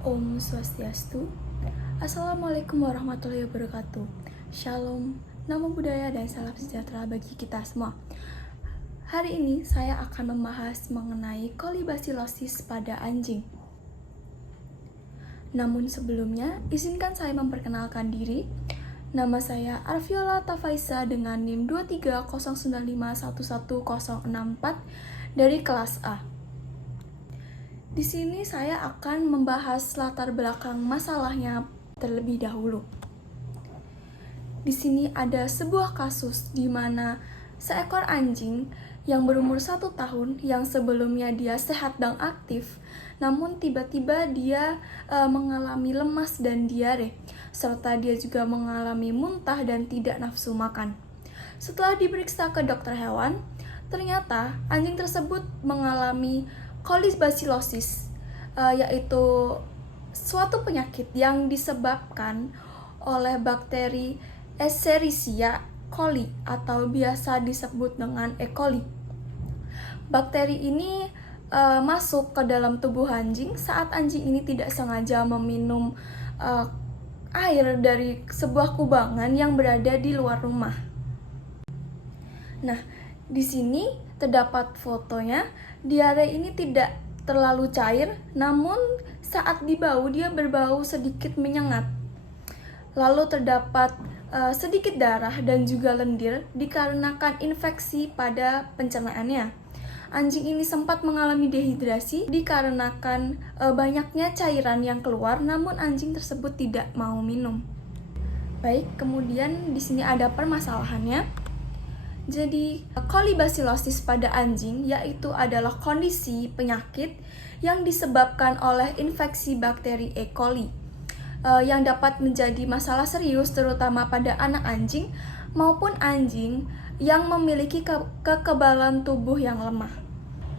Om Swastiastu. Assalamualaikum warahmatullahi wabarakatuh. Shalom, namo buddhaya dan salam sejahtera bagi kita semua. Hari ini saya akan membahas mengenai kolibasilosis pada anjing. Namun sebelumnya, izinkan saya memperkenalkan diri. Nama saya Arviola Tafaisa dengan NIM 23095111064 dari kelas A. Di sini saya akan membahas latar belakang masalahnya terlebih dahulu. Di sini ada sebuah kasus di mana seekor anjing yang berumur 1 tahun yang sebelumnya dia sehat dan aktif, namun tiba-tiba dia mengalami lemas dan diare, serta dia juga mengalami muntah dan tidak nafsu makan. Setelah diperiksa ke dokter hewan, ternyata anjing tersebut mengalami kolibasilosis, yaitu suatu penyakit yang disebabkan oleh bakteri Escherichia coli atau biasa disebut dengan E. coli. Bakteri ini masuk ke dalam tubuh anjing saat anjing ini tidak sengaja meminum air dari sebuah kubangan yang berada di luar rumah. Nah, di sini terdapat fotonya. Diare ini tidak terlalu cair, namun saat dibau dia berbau sedikit menyengat. Lalu terdapat sedikit darah dan juga lendir dikarenakan infeksi pada pencernaannya. Anjing ini sempat mengalami dehidrasi dikarenakan banyaknya cairan yang keluar, namun anjing tersebut tidak mau minum. Baik, kemudian di sini ada permasalahannya. Jadi, kolibasilosis pada anjing yaitu adalah kondisi penyakit yang disebabkan oleh infeksi bakteri E. coli yang dapat menjadi masalah serius terutama pada anak anjing maupun anjing yang memiliki kekebalan tubuh yang lemah.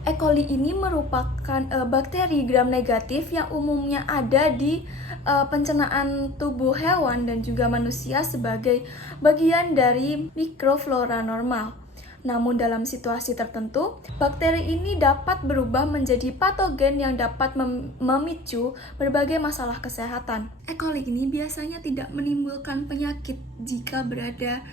E. coli ini merupakan bakteri gram negatif yang umumnya ada di pencernaan tubuh hewan dan juga manusia sebagai bagian dari mikroflora normal. Namun dalam situasi tertentu, bakteri ini dapat berubah menjadi patogen yang dapat memicu berbagai masalah kesehatan. E. coli ini biasanya tidak menimbulkan penyakit jika berada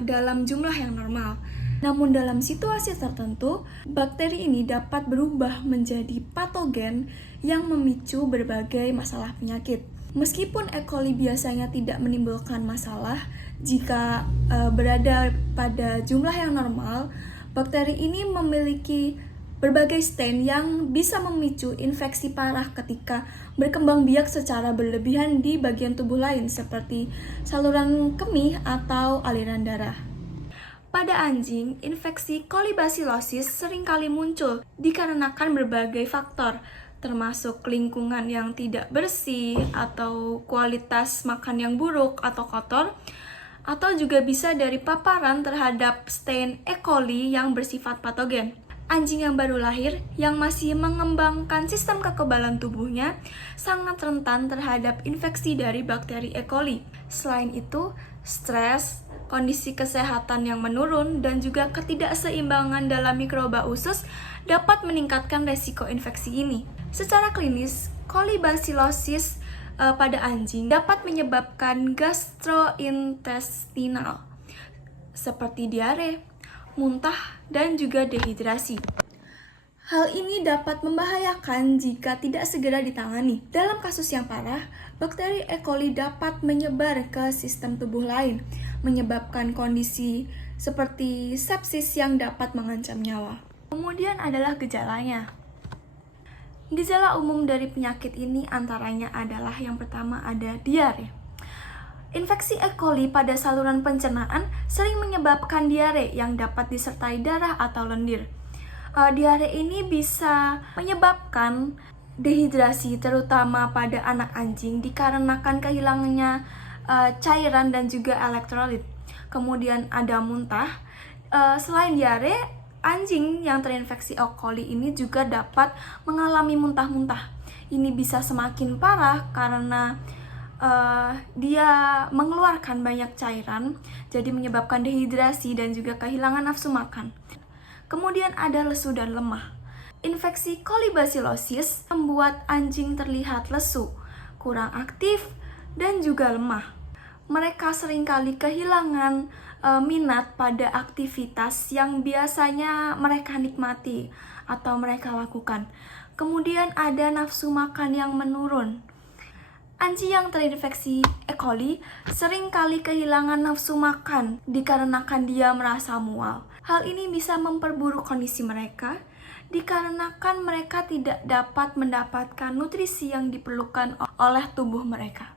dalam jumlah yang normal. Namun dalam situasi tertentu, bakteri ini dapat berubah menjadi patogen yang memicu berbagai masalah penyakit. Meskipun E. coli biasanya tidak menimbulkan masalah jika berada pada jumlah yang normal, bakteri ini memiliki berbagai strain yang bisa memicu infeksi parah ketika berkembang biak secara berlebihan di bagian tubuh lain seperti saluran kemih atau aliran darah. Pada anjing, infeksi kolibasilosis seringkali muncul dikarenakan berbagai faktor, termasuk lingkungan yang tidak bersih atau kualitas makan yang buruk atau kotor, atau juga bisa dari paparan terhadap strain E. coli yang bersifat patogen. Anjing yang baru lahir yang masih mengembangkan sistem kekebalan tubuhnya sangat rentan terhadap infeksi dari bakteri E. coli. Selain itu, stres, kondisi kesehatan yang menurun, dan juga ketidakseimbangan dalam mikroba usus dapat meningkatkan resiko infeksi ini. Secara klinis, kolibasilosis pada anjing dapat menyebabkan gastrointestinal seperti diare, muntah, dan juga dehidrasi. Hal ini dapat membahayakan jika tidak segera ditangani. Dalam kasus yang parah, bakteri E. coli dapat menyebar ke sistem tubuh lain, menyebabkan kondisi seperti sepsis yang dapat mengancam nyawa. Kemudian adalah gejalanya. Gejala umum dari penyakit ini antaranya adalah yang pertama ada diare. Infeksi E. coli pada saluran pencernaan sering menyebabkan diare yang dapat disertai darah atau lendir. Diare ini bisa menyebabkan dehidrasi terutama pada anak anjing dikarenakan kehilangannya cairan dan juga elektrolit. Kemudian ada muntah. Selain diare, anjing yang terinfeksi E. coli ini juga dapat mengalami muntah-muntah. Ini bisa semakin parah karena dia mengeluarkan banyak cairan, jadi menyebabkan dehidrasi dan juga kehilangan nafsu makan. Kemudian ada lesu dan lemah. Infeksi kolibasilosis membuat anjing terlihat lesu, kurang aktif, dan juga lemah. Mereka seringkali kehilangan minat pada aktivitas yang biasanya mereka nikmati atau mereka lakukan. Kemudian ada nafsu makan yang menurun. Anjing yang terinfeksi E. coli seringkali kehilangan nafsu makan dikarenakan dia merasa mual. Hal ini bisa memperburuk kondisi mereka dikarenakan mereka tidak dapat mendapatkan nutrisi yang diperlukan oleh tubuh mereka.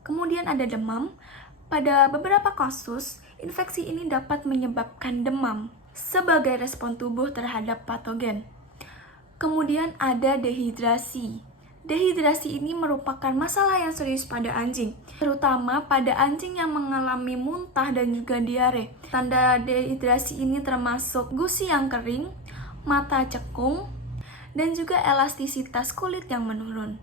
Kemudian ada demam. Pada beberapa kasus, infeksi ini dapat menyebabkan demam sebagai respon tubuh terhadap patogen. Kemudian ada dehidrasi. Dehidrasi ini merupakan masalah yang serius pada anjing, terutama pada anjing yang mengalami muntah dan juga diare. Tanda dehidrasi ini termasuk gusi yang kering, mata cekung, dan juga elastisitas kulit yang menurun.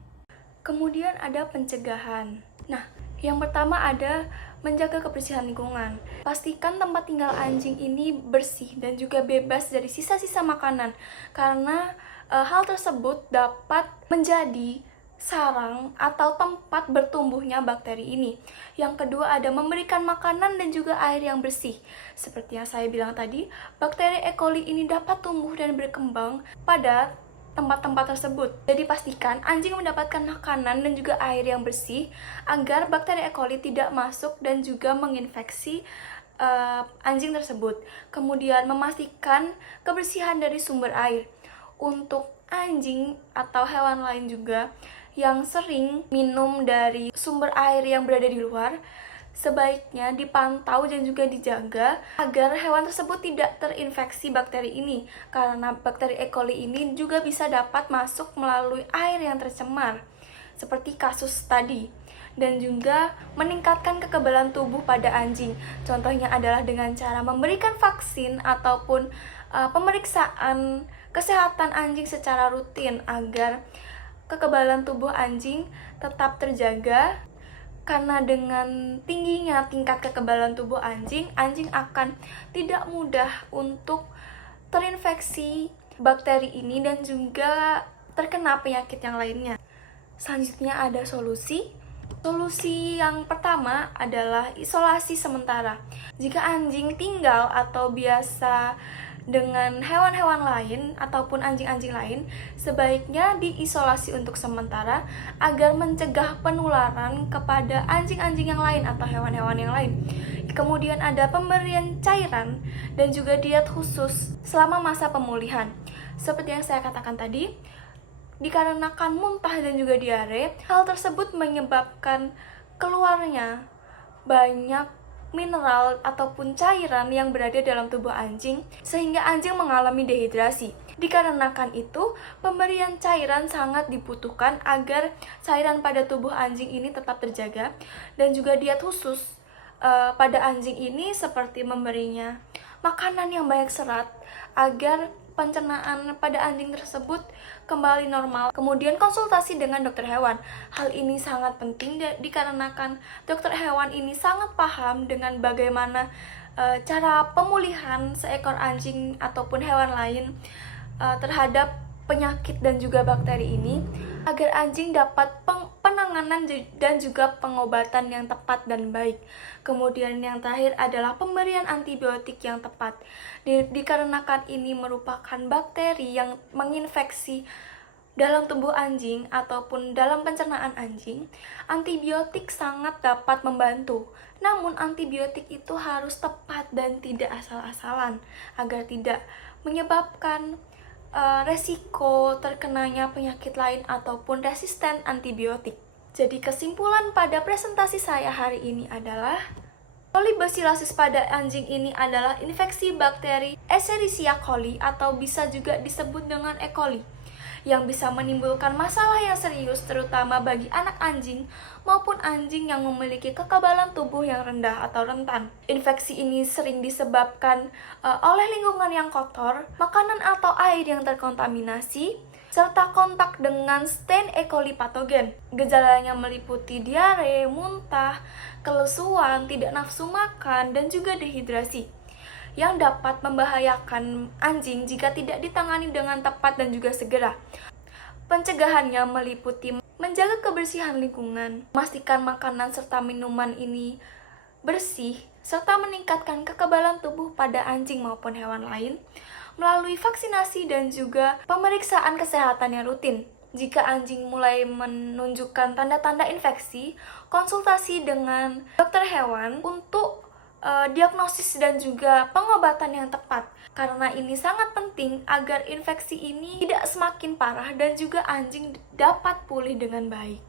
Kemudian ada pencegahan. Nah, yang pertama ada menjaga kebersihan lingkungan. Pastikan tempat tinggal anjing ini bersih dan juga bebas dari sisa-sisa makanan, karena hal tersebut dapat menjadi sarang atau tempat bertumbuhnya bakteri ini. Yang kedua ada memberikan makanan dan juga air yang bersih. Seperti yang saya bilang tadi, bakteri E. coli ini dapat tumbuh dan berkembang pada tempat-tempat tersebut. Jadi pastikan anjing mendapatkan makanan dan juga air yang bersih agar bakteri E. coli tidak masuk dan juga menginfeksi anjing tersebut. Kemudian memastikan kebersihan dari sumber air. Untuk anjing atau hewan lain juga yang sering minum dari sumber air yang berada di luar, sebaiknya dipantau dan juga dijaga agar hewan tersebut tidak terinfeksi bakteri ini, karena bakteri E. coli ini juga bisa dapat masuk melalui air yang tercemar seperti kasus tadi, dan juga meningkatkan kekebalan tubuh pada anjing. Contohnya adalah dengan cara memberikan vaksin ataupun pemeriksaan kesehatan anjing secara rutin agar kekebalan tubuh anjing tetap terjaga. Karena dengan tingginya tingkat kekebalan tubuh anjing akan tidak mudah untuk terinfeksi bakteri ini dan juga terkena penyakit yang lainnya. Selanjutnya ada solusi. Solusi yang pertama adalah isolasi sementara. Jika anjing tinggal atau biasa dengan hewan-hewan lain ataupun anjing-anjing lain, sebaiknya diisolasi untuk sementara agar mencegah penularan kepada anjing-anjing yang lain atau hewan-hewan yang lain. Kemudian ada pemberian cairan dan juga diet khusus selama masa pemulihan. Seperti yang saya katakan tadi, dikarenakan muntah dan juga diare, hal tersebut menyebabkan keluarnya banyak mineral ataupun cairan yang berada dalam tubuh anjing sehingga anjing mengalami dehidrasi. Dikarenakan itu, pemberian cairan sangat dibutuhkan agar cairan pada tubuh anjing ini tetap terjaga, dan juga diet khusus pada anjing ini seperti memberinya makanan yang banyak serat agar pencernaan pada anjing tersebut kembali normal. Kemudian konsultasi dengan dokter hewan. Hal ini sangat penting dikarenakan dokter hewan ini sangat paham dengan bagaimana cara pemulihan seekor anjing ataupun hewan lain terhadap penyakit dan juga bakteri ini, agar anjing dapat penanganan dan juga pengobatan yang tepat dan baik. Kemudian yang terakhir adalah pemberian antibiotik yang tepat. Dikarenakan ini merupakan bakteri yang menginfeksi dalam tubuh anjing ataupun dalam pencernaan anjing, antibiotik sangat dapat membantu. Namun antibiotik itu harus tepat dan tidak asal-asalan agar tidak menyebabkan resiko terkenanya penyakit lain ataupun resisten antibiotik. Jadi kesimpulan pada presentasi saya hari ini adalah kolibasilosis pada anjing ini adalah infeksi bakteri Escherichia coli atau bisa juga disebut dengan E. coli yang bisa menimbulkan masalah yang serius terutama bagi anak anjing maupun anjing yang memiliki kekebalan tubuh yang rendah atau rentan. Infeksi ini sering disebabkan oleh lingkungan yang kotor, makanan atau air yang terkontaminasi, serta kontak dengan stain E. coli patogen. Gejalanya meliputi diare, muntah, kelesuan, tidak nafsu makan, dan juga dehidrasi. yang dapat membahayakan anjing jika tidak ditangani dengan tepat dan juga segera. Pencegahannya meliputi menjaga kebersihan lingkungan, memastikan makanan serta minuman ini bersih, serta meningkatkan kekebalan tubuh pada anjing maupun hewan lain melalui vaksinasi dan juga pemeriksaan kesehatan yang rutin. Jika anjing mulai menunjukkan tanda-tanda infeksi, konsultasi dengan dokter hewan untuk diagnosis dan juga pengobatan yang tepat. Karena ini sangat penting agar infeksi ini tidak semakin parah dan juga anjing dapat pulih dengan baik.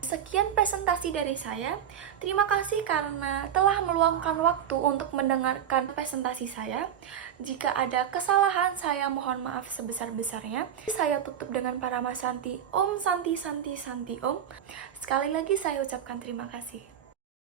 Sekian presentasi dari saya. Terima kasih karena telah meluangkan waktu untuk mendengarkan presentasi saya. Jika ada kesalahan, saya mohon maaf sebesar-besarnya. Saya tutup dengan Parama Santi. Om Santi Santi Santi Om. Sekali lagi saya ucapkan terima kasih.